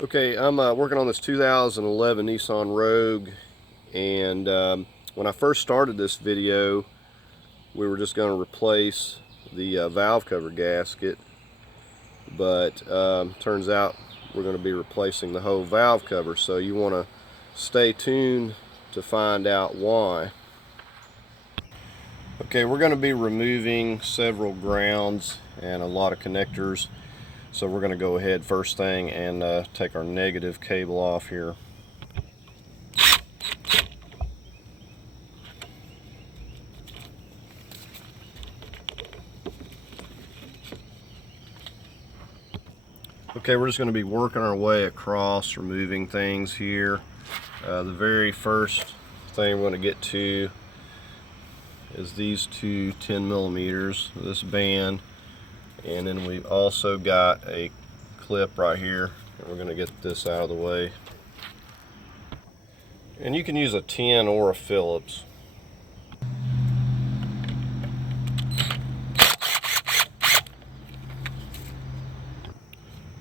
Okay, I'm working on this 2011 Nissan Rogue, and when I first started this video, we were just going to replace the valve cover gasket, but turns out we're going to be replacing the whole valve cover, so you want to stay tuned to find out why. Okay, we're going to be removing several grounds and a lot of connectors. So we're going to go ahead first thing and take our negative cable off here. Okay, we're just going to be working our way across, removing things here. The very first thing we're going to get to is these two 10 millimeters, this band, and then we've also got a clip right here, and we're going to get this out of the way. And you can use a 10 or a Phillips.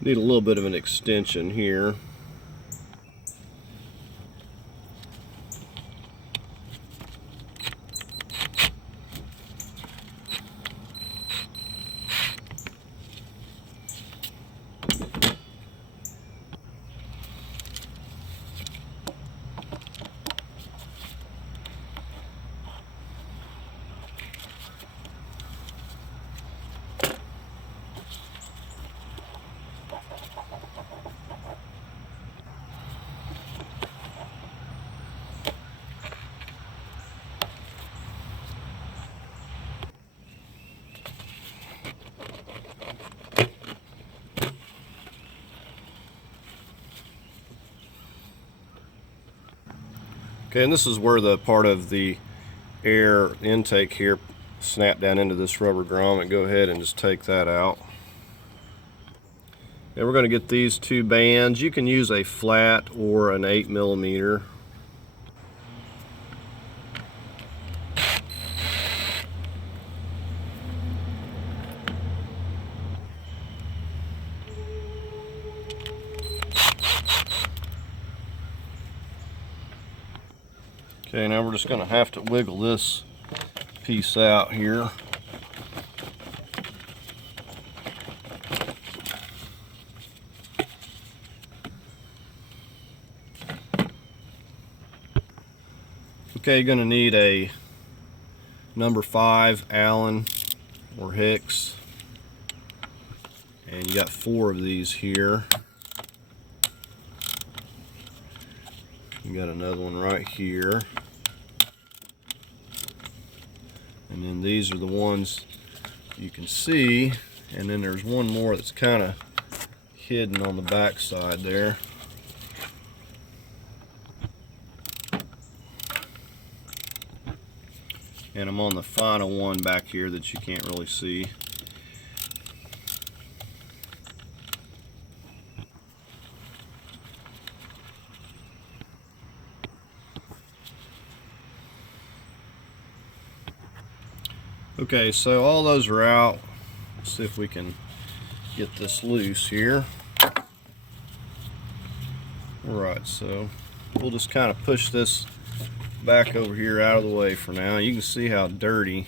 Need a little bit of an extension here. Okay, and this is where the part of the air intake here snapped down into this rubber grommet. Go ahead and just take that out. And we're going to get these two bands. You can use a flat or an 8 millimeter. Okay, now we're just going to have to wiggle this piece out here. Okay, you're going to need a number 5 Allen or Hicks, and you got 4 of these here. You got another one right here. And then these are the ones you can see, and then there's one more that's kind of hidden on the back side there. And I'm on the final one back here that you can't really see. Okay, so all those are out. Let's see if we can get this loose here. Alright, so we'll just kind of push this back over here out of the way for now. You can see how dirty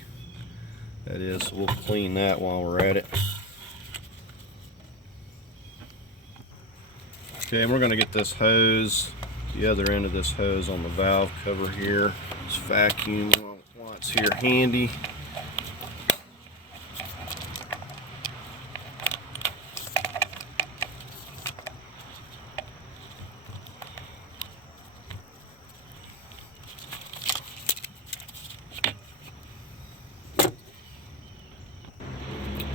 that is, so we'll clean that while we're at it. Okay, and we're going to get this hose, the other end of this hose on the valve cover here. This vacuum while it's here handy.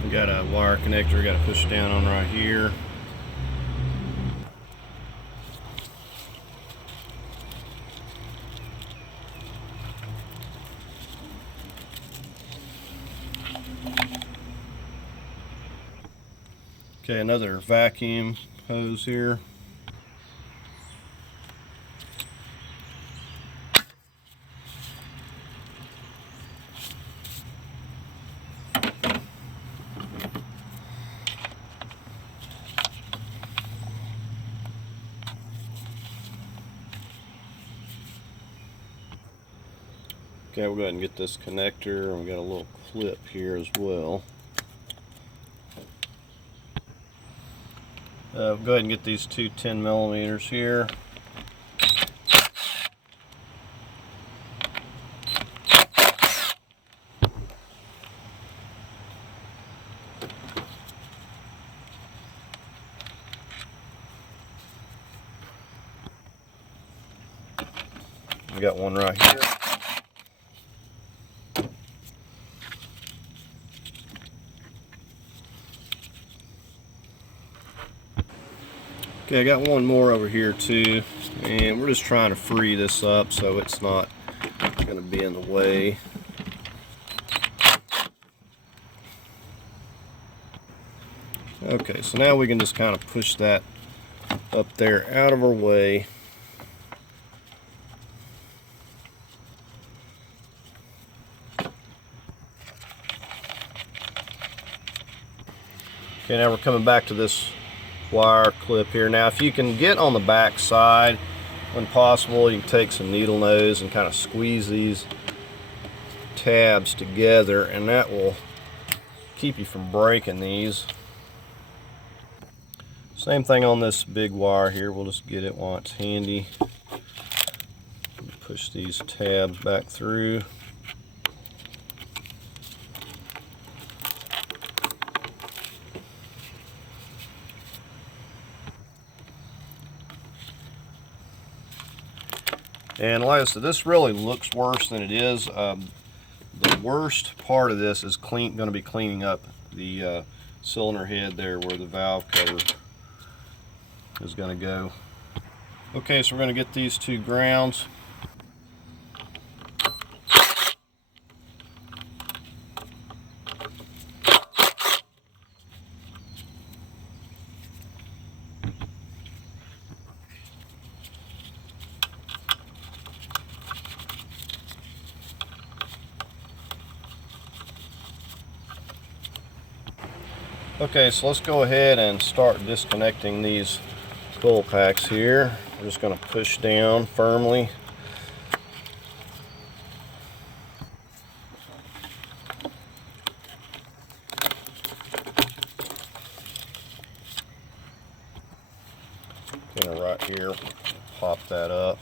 We got a wire connector we got to push down on right here. Okay, another vacuum hose here. Okay, we'll go ahead and get this connector, and we got a little clip here as well. We'll go ahead and get these two 10mm here. We got one right here. Okay, I got one more over here too, and we're just trying to free this up so it's not going to be in the way. Okay, so now we can just kind of push that up there out of our way. Okay, now we're coming back to this wire clip here. Now if you can get on the back side when possible, you can take some needle nose and kind of squeeze these tabs together, and that will keep you from breaking these. Same thing on this big wire here. We'll just get it while it's handy. Push these tabs back through. And like I said, this really looks worse than it is. The worst part of this is going to be cleaning up the cylinder head there where the valve cover is going to go. Okay, so we're going to get these two grounds. Okay, so let's go ahead and start disconnecting these coil packs here. We're just going to push down firmly. Right here, pop that up.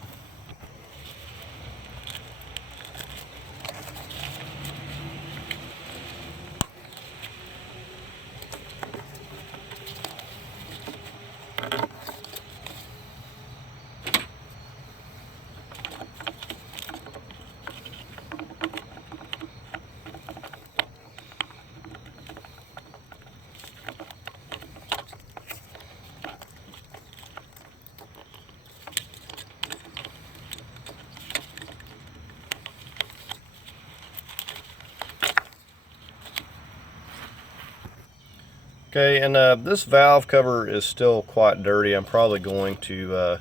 Okay, and this valve cover is still quite dirty. I'm probably going to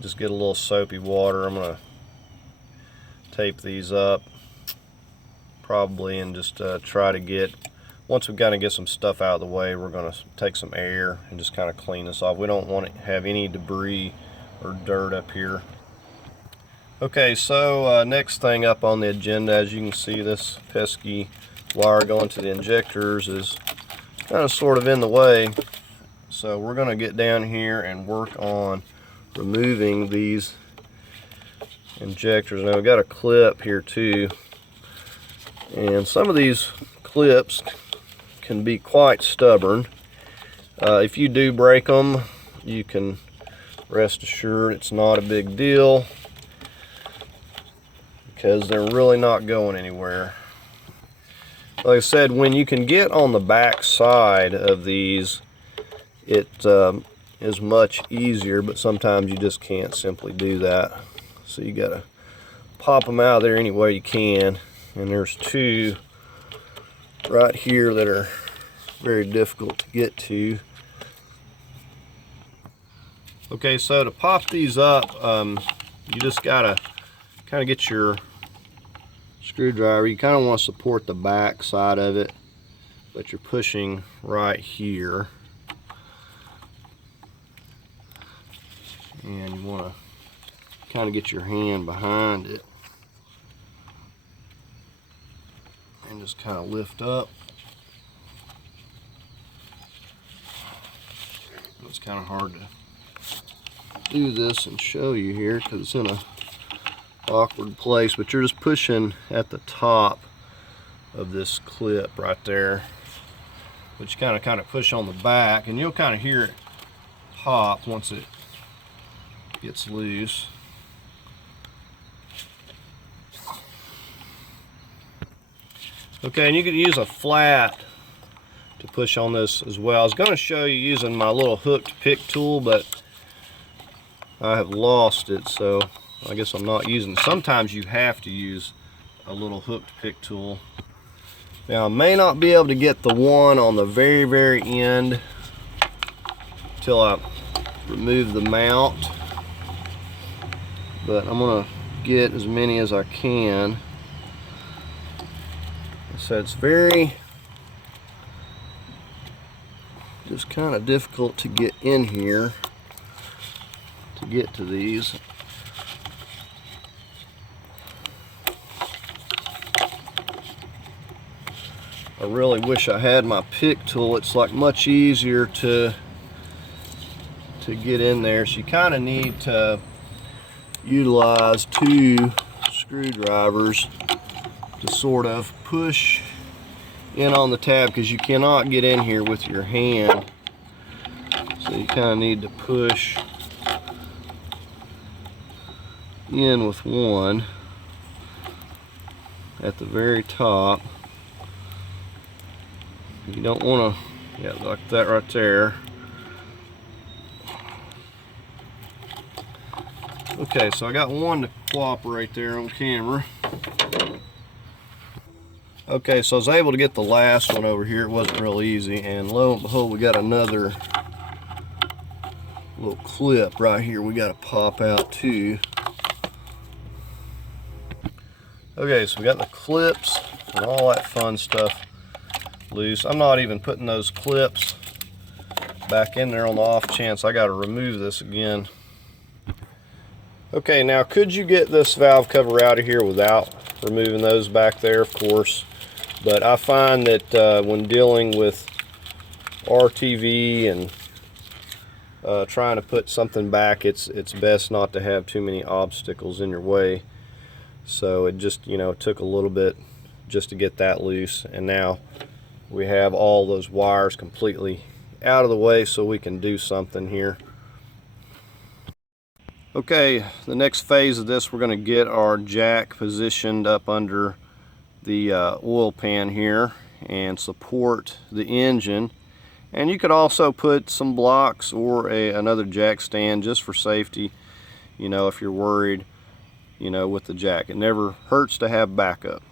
just get a little soapy water. I'm going to tape these up probably and just try to get, once we kind of get some stuff out of the way, we're going to take some air and just kind of clean this off. We don't want to have any debris or dirt up here. Okay, so next thing up on the agenda, as you can see, this pesky wire going to the injectors is kind of sort of in the way. So we're going to get down here and work on removing these injectors. Now we've got a clip here too, and some of these clips can be quite stubborn. If you do break them, you can rest assured it's not a big deal, because they're really not going anywhere. Like I said, when you can get on the back side of these, it is much easier, but sometimes you just can't simply do that. So you gotta pop them out of there any way you can. And there's two right here that are very difficult to get to. Okay, so to pop these up, you just gotta kind of get your screwdriver. You kind of want to support the back side of it, but you're pushing right here, and you want to kind of get your hand behind it just kind of lift up. It's kind of hard to do this and show you here because it's in a awkward place, but you're just pushing at the top of this clip right there, but you kind of push on the back, and you'll kind of hear it pop once it gets loose. Okay, and you could use a flat to push on this as well. I was going to show you using my little hooked pick tool, but I have lost it, so I guess I'm not using it. Sometimes you have to use a little hooked pick tool. Now I may not be able to get the one on the very end until I remove the mount, but I'm gonna get as many as I can. So it's just kind of difficult to get in here to get to these. I really wish I had my pick tool. It's like much easier to get in there. So you kind of need to utilize 2 screwdrivers to sort of push in on the tab, because you cannot get in here with your hand. So you kind of need to push in with one at the very top. You don't want to, yeah, like that right there. Okay, so I got one to cooperate there on camera. Okay, so I was able to get the last one over here. It wasn't real easy, and lo and behold, we got another little clip right here we got to pop out too. Okay, so we got the clips and all that fun stuff loose. I'm not even putting those clips back in there on the off chance I got to remove this again. Okay, now could you get this valve cover out of here without removing those back there? Of course, but I find that when dealing with RTV and trying to put something back, it's best not to have too many obstacles in your way. So it just, you know, took a little bit just to get that loose, and now we have all those wires completely out of the way so we can do something here. Okay, the next phase of this, we're going to get our jack positioned up under the oil pan here and support the engine. And you could also put some blocks or another jack stand just for safety, you know, if you're worried, you know, with the jack. It never hurts to have backup.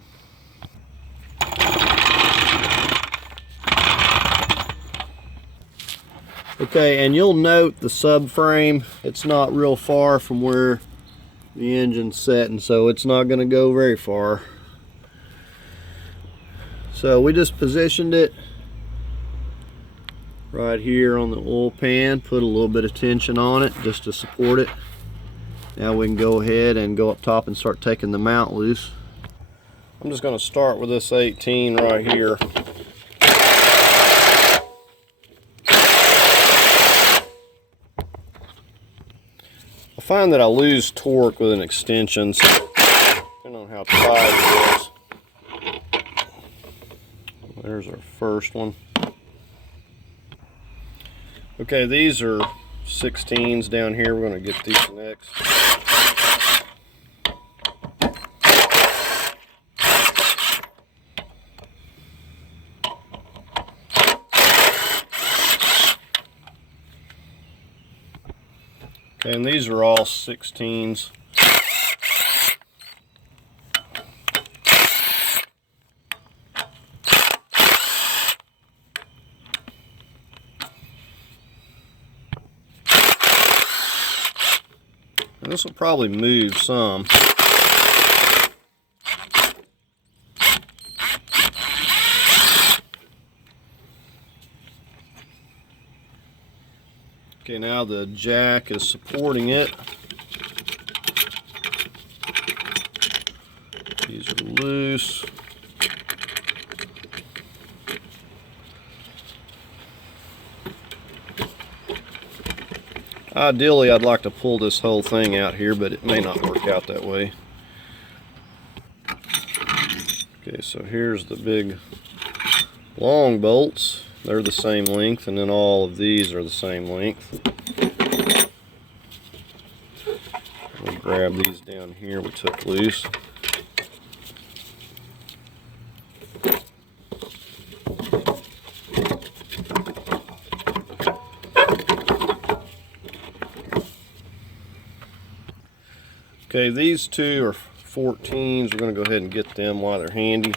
Okay, and you'll note the subframe, it's not real far from where the engine's setting, so it's not going to go very far. So we just positioned it right here on the oil pan, put a little bit of tension on it just to support it. Now we can go ahead and go up top and start taking the mount loose. I'm just going to start with this 18 right here. I find that I lose torque with an extension, so depending on how tight it is. There's our first one. Okay, these are 16s down here. We're going to get these next. Okay, and these are all 16s. And this will probably move some. Okay, now the jack is supporting it. These are loose. Ideally, I'd like to pull this whole thing out here, but it may not work out that way. Okay, so here's the big long bolts. They're the same length, and then all of these are the same length. We'll grab these down here we took loose. Okay, these two are 14s. We're going to go ahead and get them while they're handy.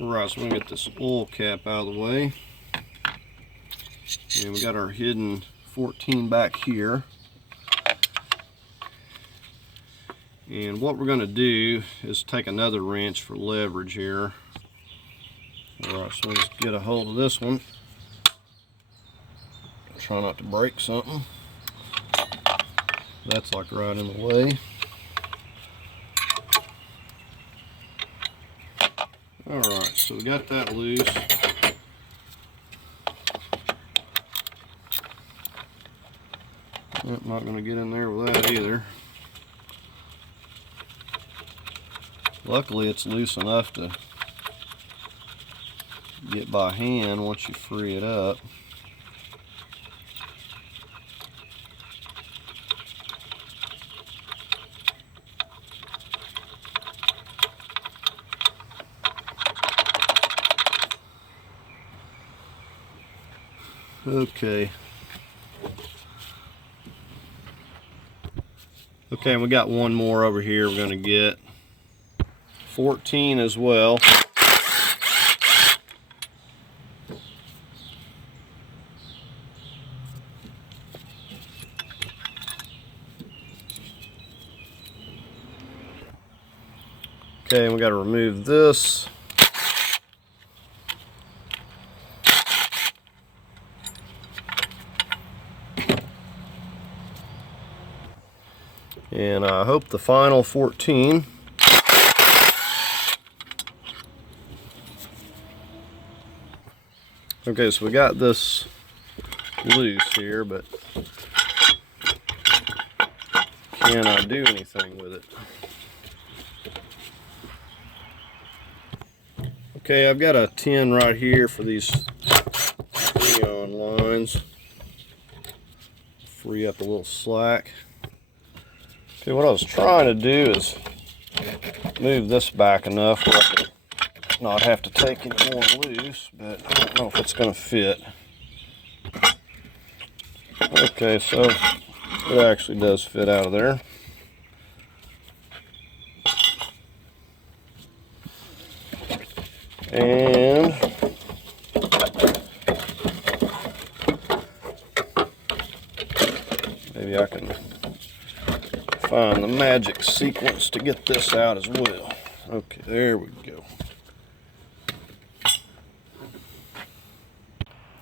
Alright, so we're going to get this oil cap out of the way. And we got our hidden 14 back here. And what we're going to do is take another wrench for leverage here. Alright, so let's get a hold of this one. Try not to break something. That's like right in the way. Alright, so we got that loose. Yep, not going to get in there with that either. Luckily it's loose enough to get by hand once you free it up. Okay. Okay, and we got one more over here we're going to get. 14 as well. Okay, and we got to remove this. And I hope the final 14. Okay, so we got this loose here, but can I do anything with it? Okay, I've got a 10 right here for these freon lines. Free up a little slack. Okay, what I was trying to do is move this back enough where I can not have to take any more loose, but I don't know if it's going to fit. Okay, so it actually does fit out of there. And maybe I can find the magic sequence to get this out as well. Okay, there we go.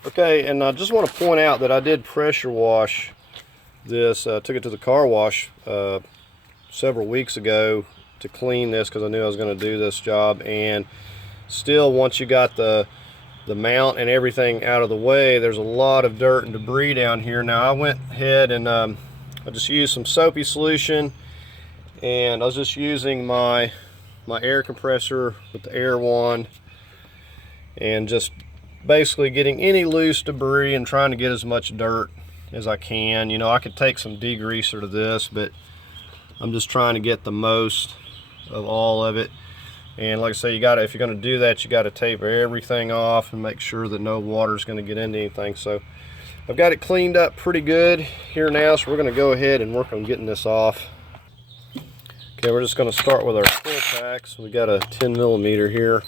Okay, and I just want to point out that I did pressure wash this. Took it to the car wash several weeks ago to clean this because I knew I was going to do this job. And still, once you got the mount and everything out of the way, there's a lot of dirt and debris down here. Now I went ahead and I just used some soapy solution, and I was just using my air compressor with the air wand and just basically getting any loose debris and trying to get as much dirt as I can. You know, I could take some degreaser to this, but I'm just trying to get the most of all of it. And like I say, if you're going to do that, you got to tape everything off and make sure that no water is going to get into anything. So I've got it cleaned up pretty good here now, so we're going to go ahead and work on getting this off. Okay, we're just going to start with our full pack. So we got a 10mm here.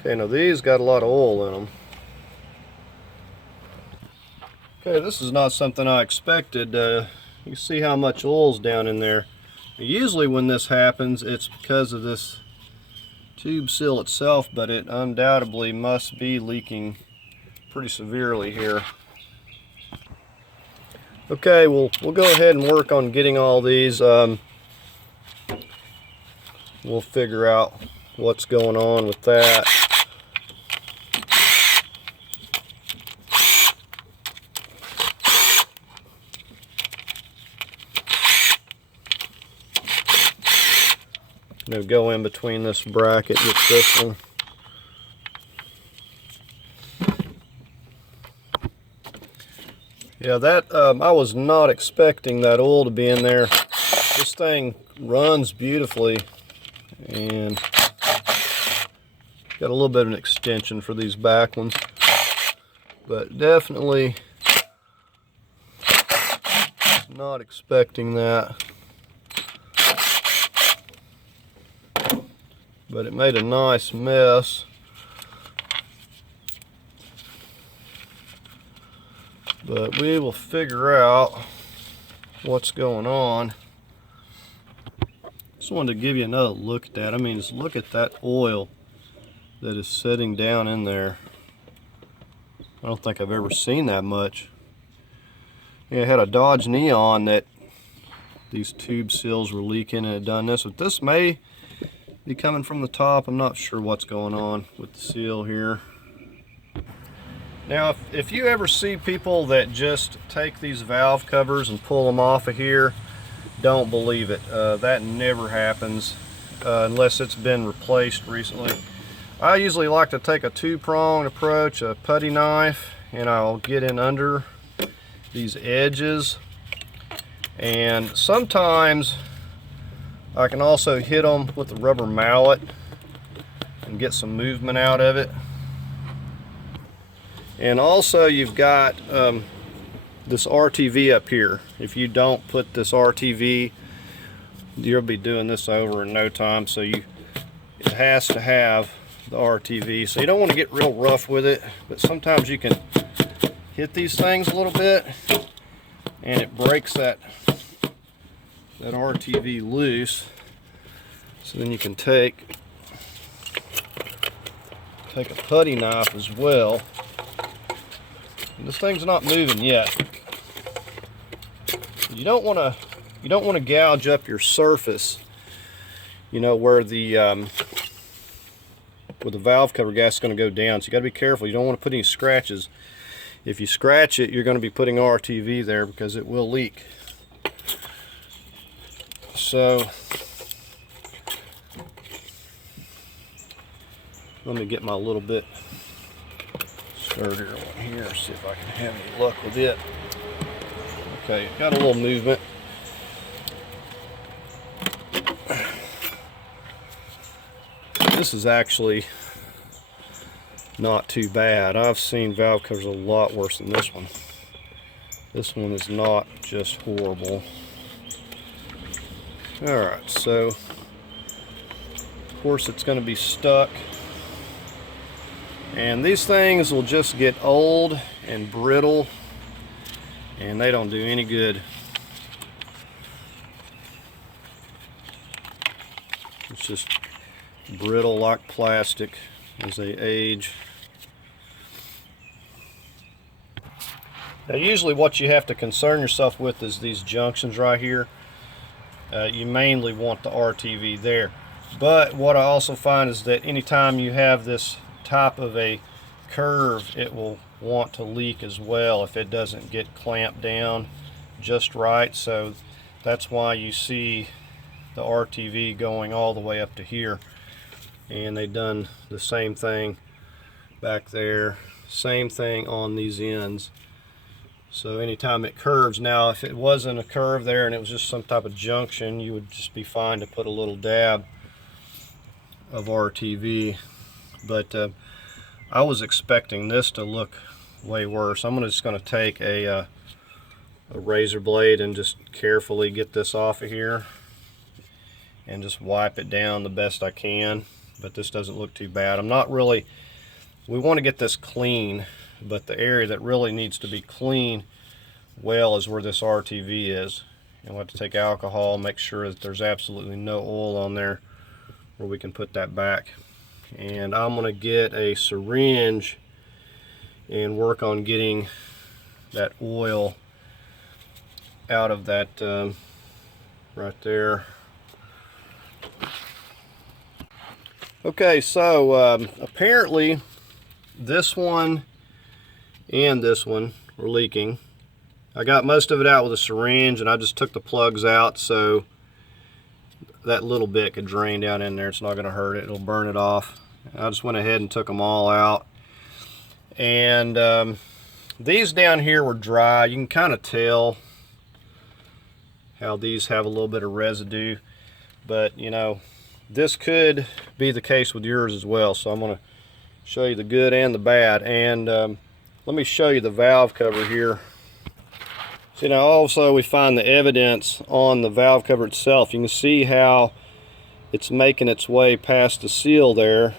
Okay, now these got a lot of oil in them. Okay, this is not something I expected. You see how much oil's down in there. Usually when this happens, it's because of this tube seal itself, but it undoubtedly must be leaking pretty severely here. Okay, we'll go ahead and work on getting all these. We'll figure out what's going on with that. I'm going to go in between this bracket with this one. Yeah, that I was not expecting that oil to be in there. This thing runs beautifully, and got a little bit of an extension for these back ones, but definitely not expecting that. But it made a nice mess. But we will figure out what's going on. Just wanted to give you another look at that. I mean, just look at that oil that is sitting down in there. I don't think I've ever seen that much. Yeah, I had a Dodge Neon that these tube seals were leaking and it done this, but this may be coming from the top. I'm not sure what's going on with the seal here. Now, if you ever see people that just take these valve covers and pull them off of here, don't believe it. That never happens unless it's been replaced recently. I usually like to take a two-pronged approach, a putty knife, and I'll get in under these edges. And sometimes I can also hit them with a rubber mallet and get some movement out of it. And also you've got this RTV up here. If you don't put this RTV, you'll be doing this over in no time. So it has to have the RTV. So you don't want to get real rough with it, but sometimes you can hit these things a little bit and it breaks that RTV loose. So then you can take a putty knife as well. And this thing's not moving yet. You don't want to gouge up your surface, you know, where the valve cover gas is going to go down. So you got to be careful. You don't want to put any scratches. If you scratch it, you're going to be putting RTV there because it will leak. So let me get my little bit sturdier one here, see if I can have any luck with it. Okay, got a little movement. This is actually not too bad. I've seen valve covers a lot worse than this one. This one is not just horrible. Alright, so of course it's going to be stuck. And these things will just get old and brittle, and they don't do any good. It's just brittle like plastic as they age. Now usually what you have to concern yourself with is these junctions right here. You mainly want the RTV there. But what I also find is that anytime you have this type of a curve, it will want to leak as well if it doesn't get clamped down just right. So that's why you see the RTV going all the way up to here. And they've done the same thing back there, same thing on these ends. So anytime it curves, now if it wasn't a curve there and it was just some type of junction, you would just be fine to put a little dab of RTV. But I was expecting this to look way worse. I'm just going to take a razor blade and just carefully get this off of here and just wipe it down the best I can. but this doesn't look too bad. I'm not really, we want to get this clean, but the area that really needs to be clean well is where this RTV is. And we'll have to take alcohol, make sure that there's absolutely no oil on there where we can put that back. And I'm going to get a syringe and work on getting that oil out of that right there. Okay, so apparently this one and this one were leaking. I got most of it out with a syringe, and I just took the plugs out so that little bit could drain down in there. It's not going to hurt it. It'll burn it off. I just went ahead and took them all out. And these down here were dry. You can kind of tell how these have a little bit of residue. But, you know, this could be the case with yours as well. So I'm going to show you the good and the bad. And let me show you the valve cover here. So now also we find the evidence on the valve cover itself. You can see how it's making its way past the seal there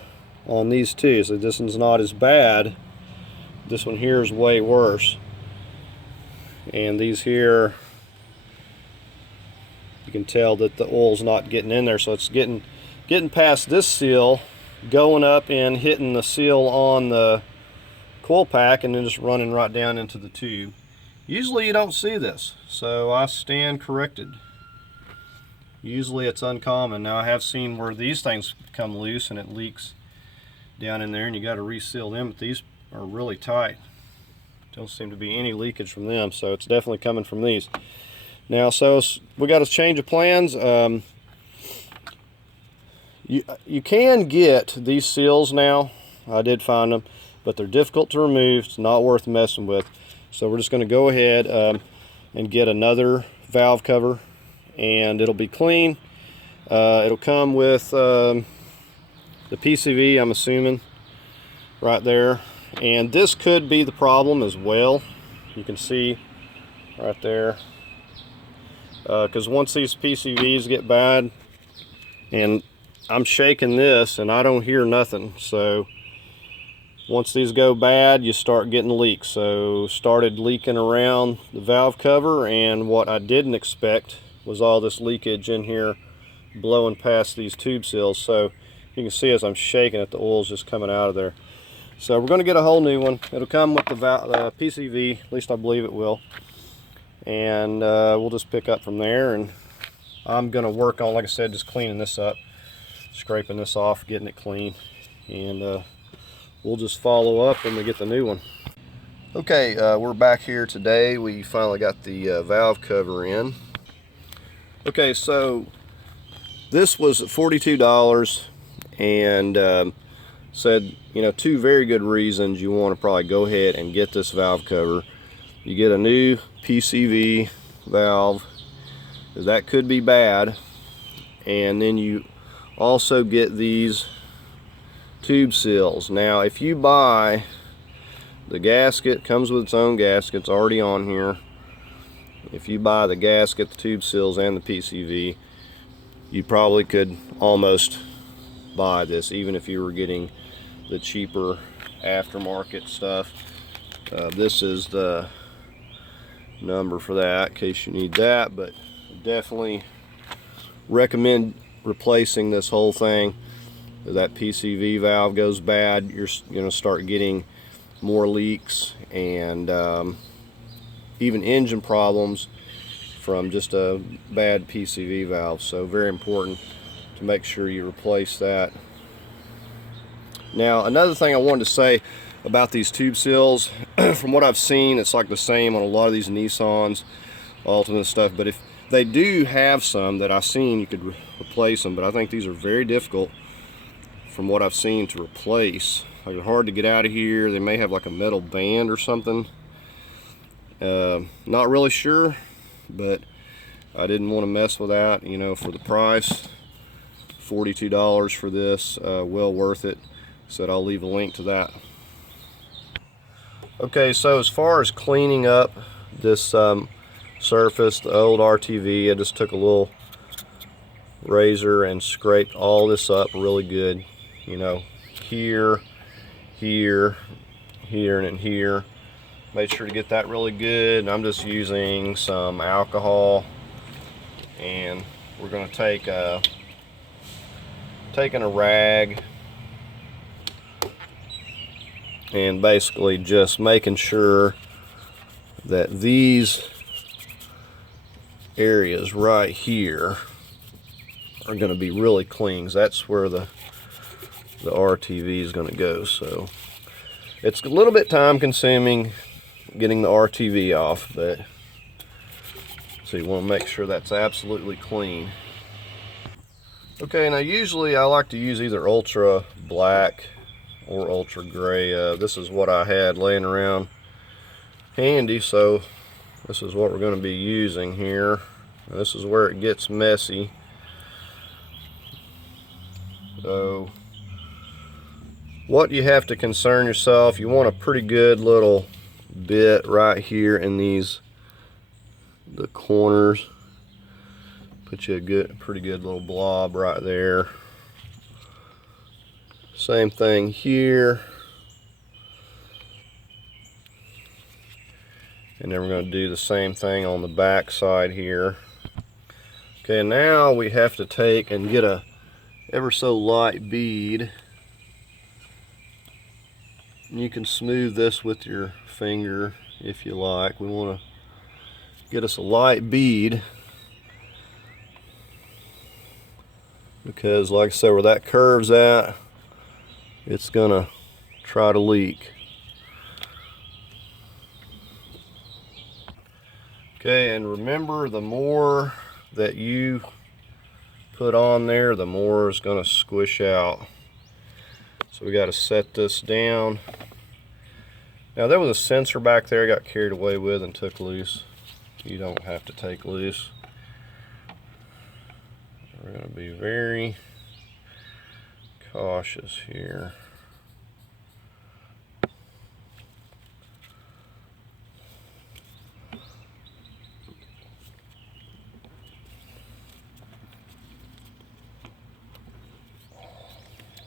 on these two. So this one's not as bad. This one here is way worse. And these here, you can tell that the oil's not getting in there. So it's getting past this seal, going up and hitting the seal on the coil pack, and then just running right down into the tube. Usually you don't see this, so I stand corrected. Usually it's uncommon. Now I have seen where these things come loose and it leaks down in there, and you got to reseal them, but these are really tight. Don't seem to be any leakage from them, so it's definitely coming from these. Now, so we got a change of plans. You can get these seals now. I did find them, but they're difficult to remove. It's not worth messing with. So we're just going to go ahead and get another valve cover, and it'll be clean. It'll come with the PCV, I'm assuming, right there. And this could be the problem as well. You can see right there. Because once these PCVs get bad, and I'm shaking this and I don't hear nothing, so once these go bad, you start getting leaks. So started leaking around the valve cover, and what I didn't expect was all this leakage in here blowing past these tube seals. So you can see as I'm shaking it, the oil's just coming out of there. So we're going to get a whole new one. It'll come with the PCV, at least I believe it will. And we'll just pick up from there. And I'm going to work on, like I said, just cleaning this up, scraping this off, getting it clean. And we'll just follow up when we get the new one. Okay, we're back here today. We finally got the valve cover in. Okay, so this was $42, and said, you know, two very good reasons you want to probably go ahead and get this valve cover. You get a new PCV valve, that could be bad, and then you also get these tube seals. Now if you buy the gasket, comes with its own gasket, it's already on here. If you buy the gasket, the tube seals, and the PCV, you probably could almost buy this even if you were getting the cheaper aftermarket stuff. This is the number for that in case you need that, but definitely recommend replacing this whole thing. If that PCV valve goes bad, you're going to start getting more leaks and even engine problems from just a bad PCV valve. So very important to make sure you replace that. Now another thing I wanted to say about these tube seals, from what I've seen, it's like the same on a lot of these Nissans, Altima stuff, but if they do have some that I've seen, you could replace them, but I think these are very difficult from what I've seen to replace. Like, they're hard to get out of here. They may have like a metal band or something. Not really sure, but I didn't want to mess with that, you know, for the price. $42 for this, well worth it. Said I'll leave a link to that. Okay, so as far as cleaning up this surface, the old RTV, I just took a little razor and scraped all this up really good. you know, here, here, here, and in here. Made sure to get that really good. And I'm just using some alcohol, and we're going to taking a rag and basically just making sure that these areas right here are going to be really clean. That's where the RTV is going to go. So it's a little bit time consuming getting the RTV off, but so you want to make sure that's absolutely clean. Okay, now usually I like to use either ultra black or ultra gray. This is what I had laying around handy, so this is what we're going to be using here. This is where it gets messy. So what you have to concern yourself, you want a pretty good little bit right here in the corners. Put you a pretty good little blob right there. Same thing here. And then we're going to do the same thing on the back side here. Okay, now we have to take and get a ever so light bead. You can smooth this with your finger if you like. We want to get us a light bead, because like I said, where that curves at, it's gonna try to leak. Okay, and remember, the more that you put on there, the more is gonna squish out. So we got to set this down. Now there was a sensor back there I got carried away with and took loose. You don't have to take loose. We're going to be very cautious here.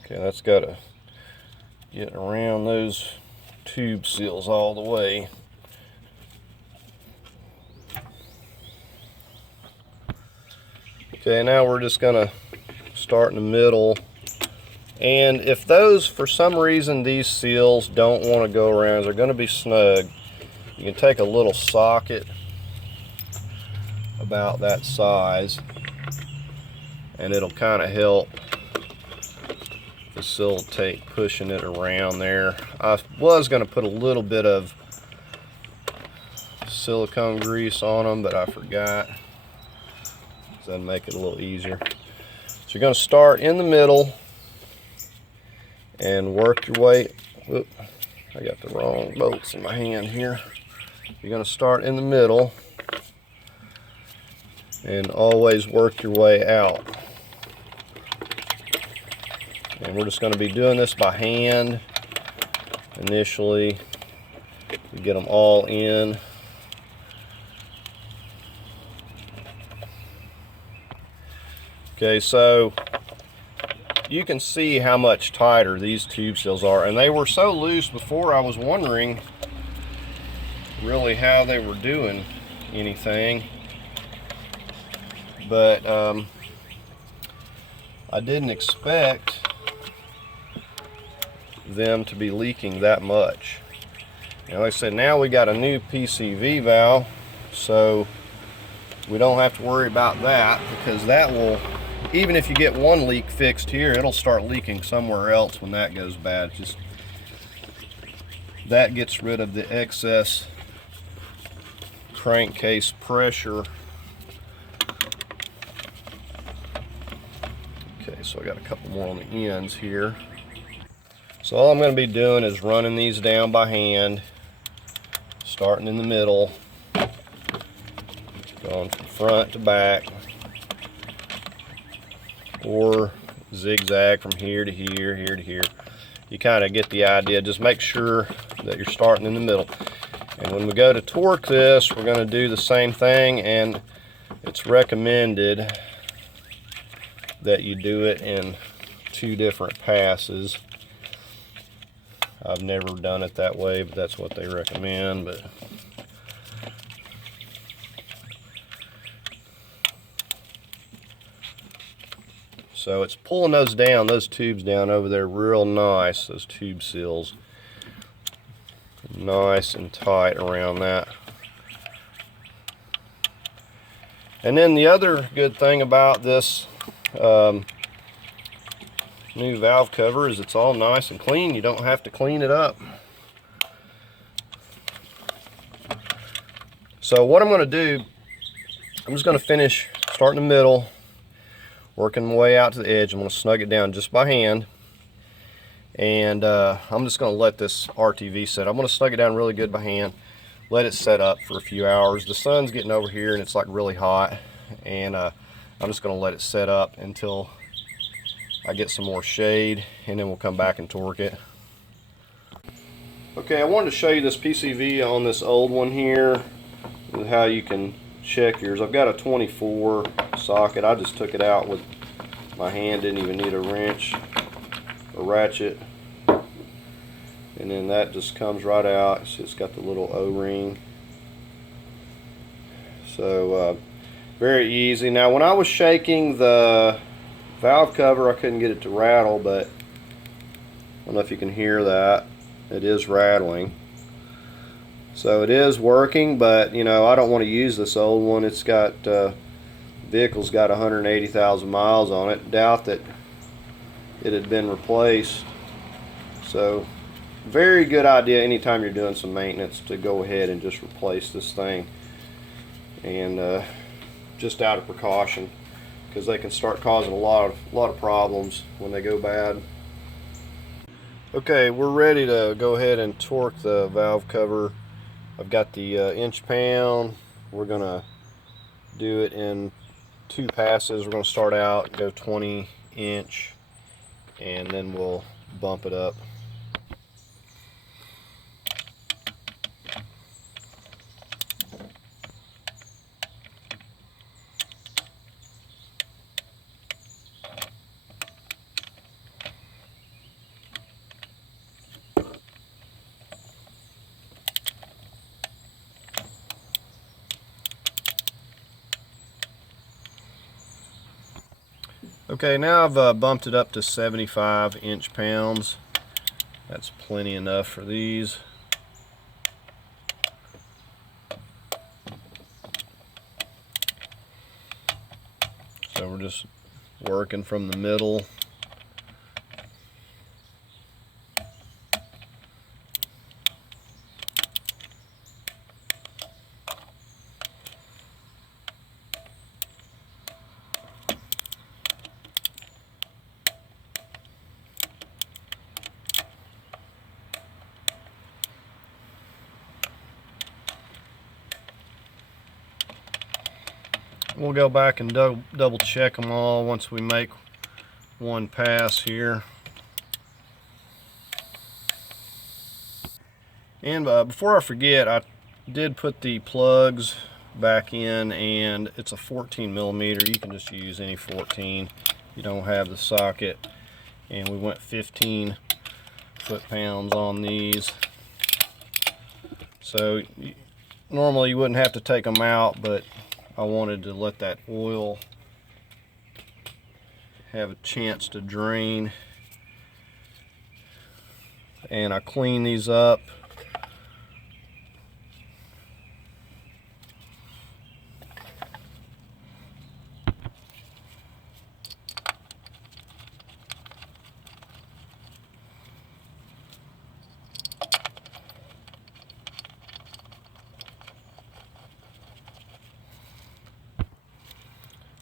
Okay, that's got to get around those tube seals all the way. Okay, now we're just gonna start in the middle, and if those, for some reason, these seals don't want to go around, they're going to be snug, you can take a little socket about that size and it'll kind of help facilitate pushing it around there. I was going to put a little bit of silicone grease on them, but I forgot. That'll make it a little easier. So you're going to start in the middle and work your way. Whoop, I got the wrong bolts in my hand here. You're going to start in the middle and always work your way out. And we're just going to be doing this by hand initially to get them all in. Okay, so you can see how much tighter these tube seals are, and they were so loose before I was wondering really how they were doing anything, but I didn't expect them to be leaking that much. And like I said, now we got a new PCV valve, so we don't have to worry about that, because that will, even if you get one leak fixed here, it'll start leaking somewhere else when that goes bad. Just that gets rid of the excess crankcase pressure. Okay, so I got a couple more on the ends here. So all I'm going to be doing is running these down by hand, starting in the middle, going from front to back, or zigzag from here to here, here to here. You kind of get the idea. Just make sure that you're starting in the middle. And when we go to torque this, we're going to do the same thing, and it's recommended that you do it in 2 different passes. I've never done it that way, but that's what they recommend. But so it's pulling those tubes down over there real nice, those tube seals. Nice and tight around that. And then the other good thing about this new valve cover is it's all nice and clean. You don't have to clean it up. So what I'm going to do, I'm just going to finish, start in the middle, working my way out to the edge. I'm going to snug it down just by hand. And I'm just going to let this RTV set. I'm going to snug it down really good by hand, let it set up for a few hours. The sun's getting over here and it's like really hot, and I'm just going to let it set up until I get some more shade, and then we'll come back and torque it. Okay, I wanted to show you this PCV on this old one here, and how you can check yours. I've got a 24 socket. I just took it out with my hand, didn't even need a wrench or ratchet, and then that just comes right out. It's got the little O-ring, so very easy. Now when I was shaking the valve cover, I couldn't get it to rattle, but I don't know if you can hear that. It is rattling, so it is working. But you know, I don't want to use this old one. It's got vehicle's got 180,000 miles on it. Doubt that it had been replaced. So very good idea anytime you're doing some maintenance to go ahead and just replace this thing, and just out of precaution, because they can start causing a lot of problems when they go bad. Okay, we're ready to go ahead and torque the valve cover. I've got the inch-pound. We're gonna do it in 2 passes. We're gonna start out, go 20 inch, and then we'll bump it up. Okay, now I've bumped it up to 75 inch-pounds. That's plenty enough for these. So we're just working from the middle. We'll go back and double check them all once we make one pass here. And before I forget, I did put the plugs back in, and it's a 14 millimeter. You can just use any 14. You don't have the socket. And we went 15 foot-pounds on these. So normally you wouldn't have to take them out, but I wanted to let that oil have a chance to drain. And I clean these up.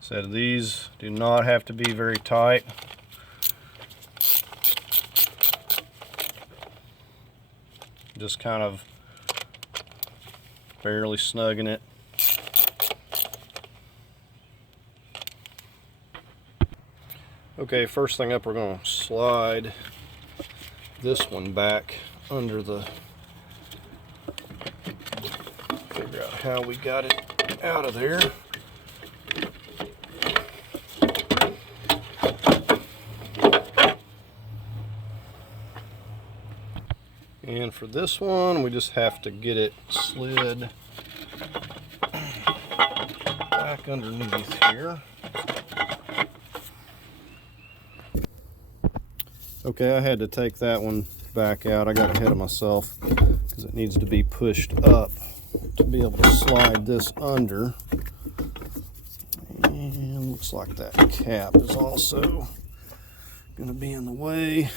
So these do not have to be very tight. Just kind of barely snugging it. Okay, first thing up, we're going to slide this one back under the, figure out how we got it out of there. And for this one, we just have to get it slid back underneath here. Okay, I had to take that one back out. I got ahead of myself because it needs to be pushed up to be able to slide this under. And looks like that cap is also going to be in the way.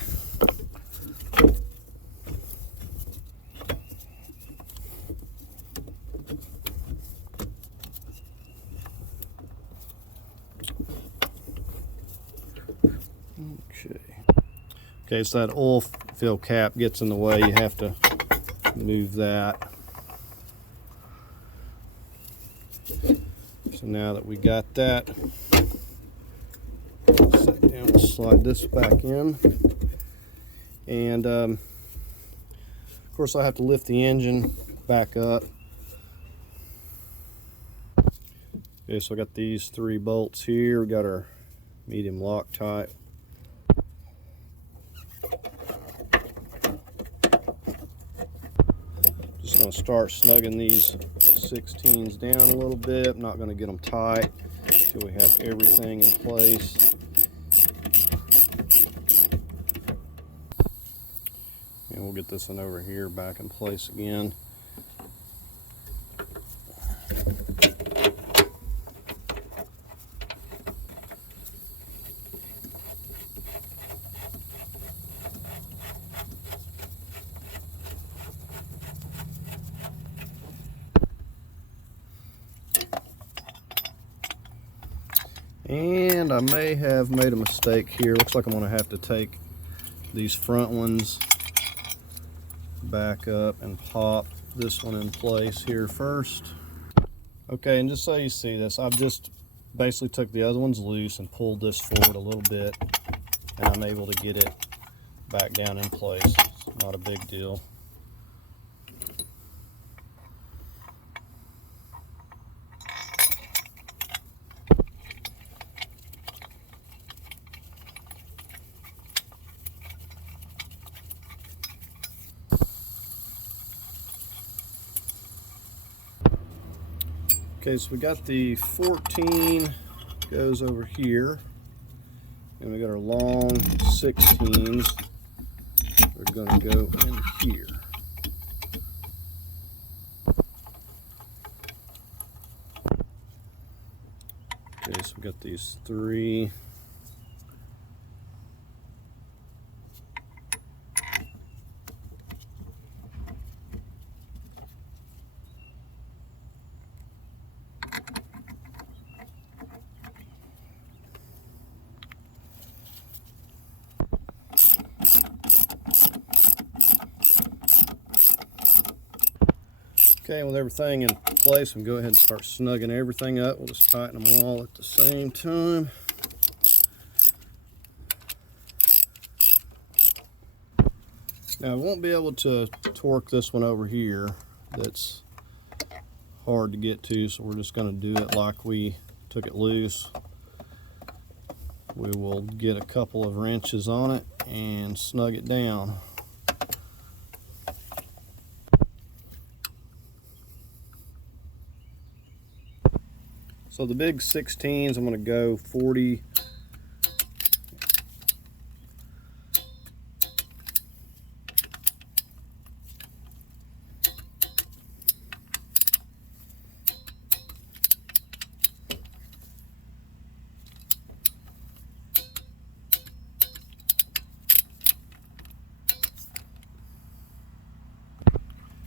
Okay, so that oil fill cap gets in the way. You have to move that. So now that we got that, we'll slide this back in. And of course I have to lift the engine back up. Okay, so I got these 3 bolts here. We got our medium Loctite. Just going to start snugging these 16s down a little bit. I'm not going to get them tight until we have everything in place. And we'll get this one over here back in place again. And I may have made a mistake here. Looks like I'm going to have to take these front ones back up and pop this one in place here first. Okay, and just so you see this, I've just basically took the other ones loose and pulled this forward a little bit, and I'm able to get it back down in place. It's not a big deal. Okay, so we got the 14 goes over here, and we got our long 16s. They're going to go in here. Okay, so we got these 3. Okay, with everything in place, we can go ahead and start snugging everything up. We'll just tighten them all at the same time. Now I won't be able to torque this one over here. That's hard to get to, so we're just going to do it like we took it loose. We will get a couple of wrenches on it and snug it down. So the big 16s, I'm going to go 40.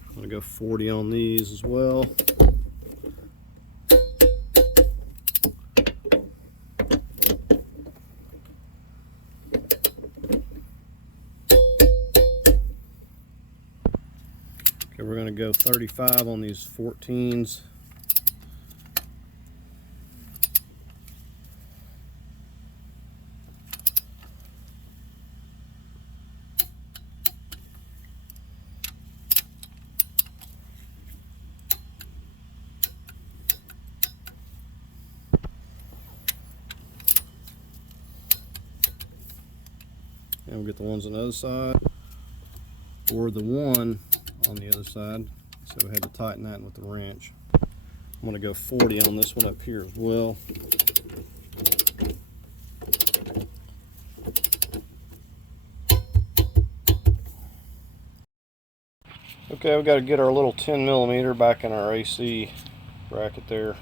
I'm going to go 40 on these as well. Okay, we're going to go 35 on these 14s. And we'll get the ones on the other side. or the one on the other side. So we had to tighten that with the wrench. I'm going to go 40 on this one up here as well. Okay, we've got to get our little 10mm back in our AC bracket there.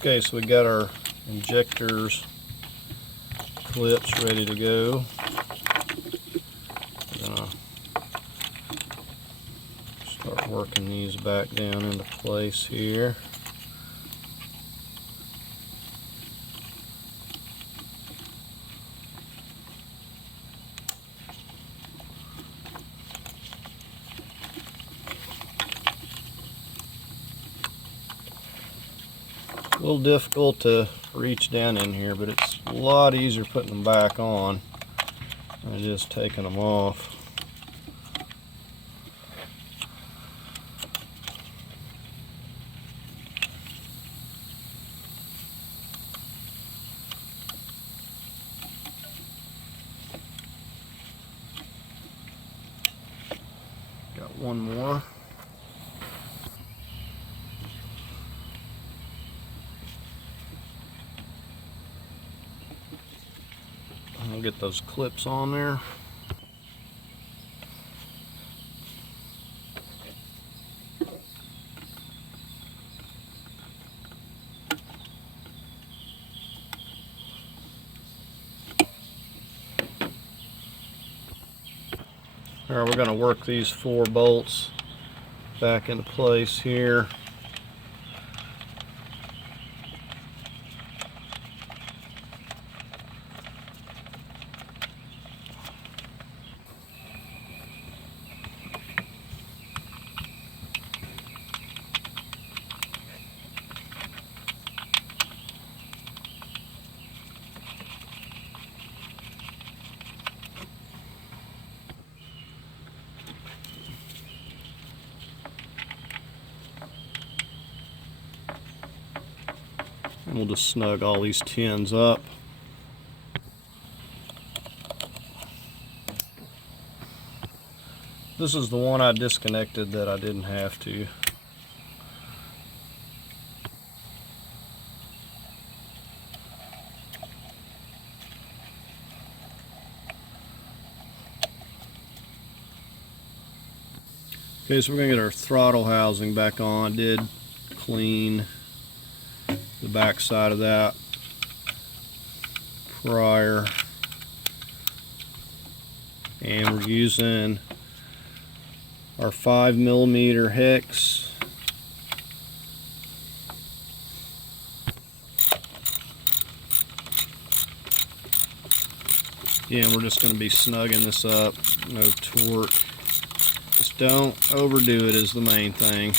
Okay, so we got our injectors clips ready to go. I'm gonna start working these back down into place here. A little difficult to reach down in here, but it's a lot easier putting them back on than just taking them off. Got one more. I'll get those clips on there. Alright, we're going to work these 4 bolts back into place here. And we'll just snug all these tins up. This is the one I disconnected that I didn't have to. Okay, so we're going to get our throttle housing back on. I did clean the back side of that prior, and we're using our 5mm hex. Again, we're just going to be snugging this up, no torque. Just don't overdo it is the main thing.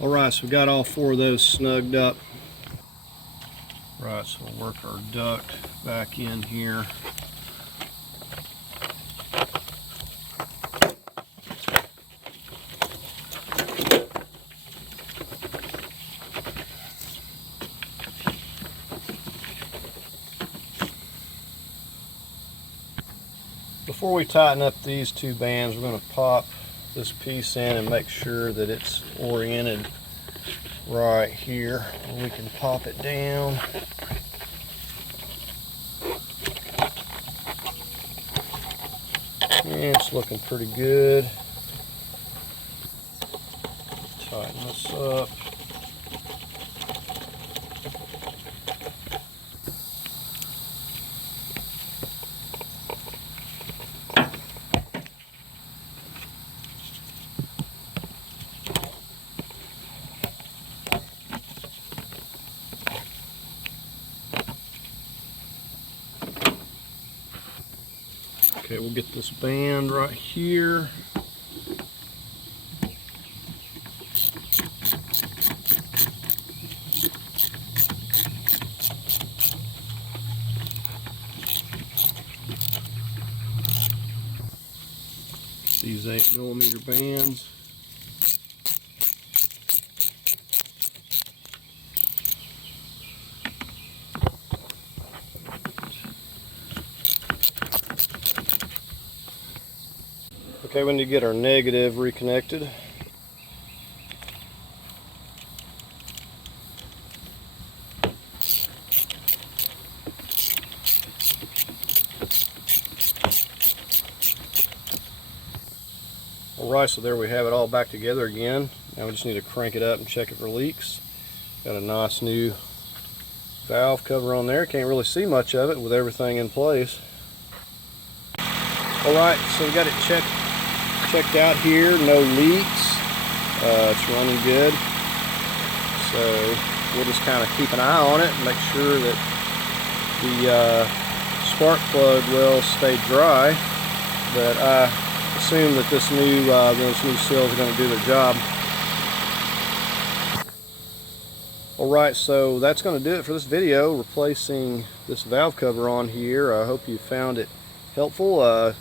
Alright, so we got all 4 of those snugged up. Right, so we'll work our duct back in here. Before we tighten up these two bands, we're going to pop this piece in and make sure that it's oriented right here. We can pop it down. And it's looking pretty good. Tighten this up. Okay, we'll get this band right here. These 8mm bands. Okay, we need to get our negative reconnected. Alright, so there we have it all back together again. Now we just need to crank it up and check it for leaks. Got a nice new valve cover on there. Can't really see much of it with everything in place. Alright, so we got it checked out here, no leaks. It's running good. So we'll just kind of keep an eye on it and make sure that the spark plug will stay dry. But I assume that those new seals are going to do their job. Alright, so that's going to do it for this video, replacing this valve cover on here. I hope you found it helpful.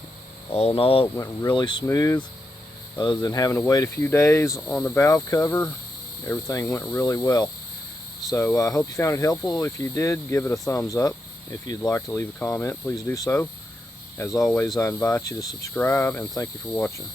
All in all, it went really smooth. Other than having to wait a few days on the valve cover, everything went really well. So I hope you found it helpful. If you did, give it a thumbs up. If you'd like to leave a comment, please do so. As always, I invite you to subscribe, and thank you for watching.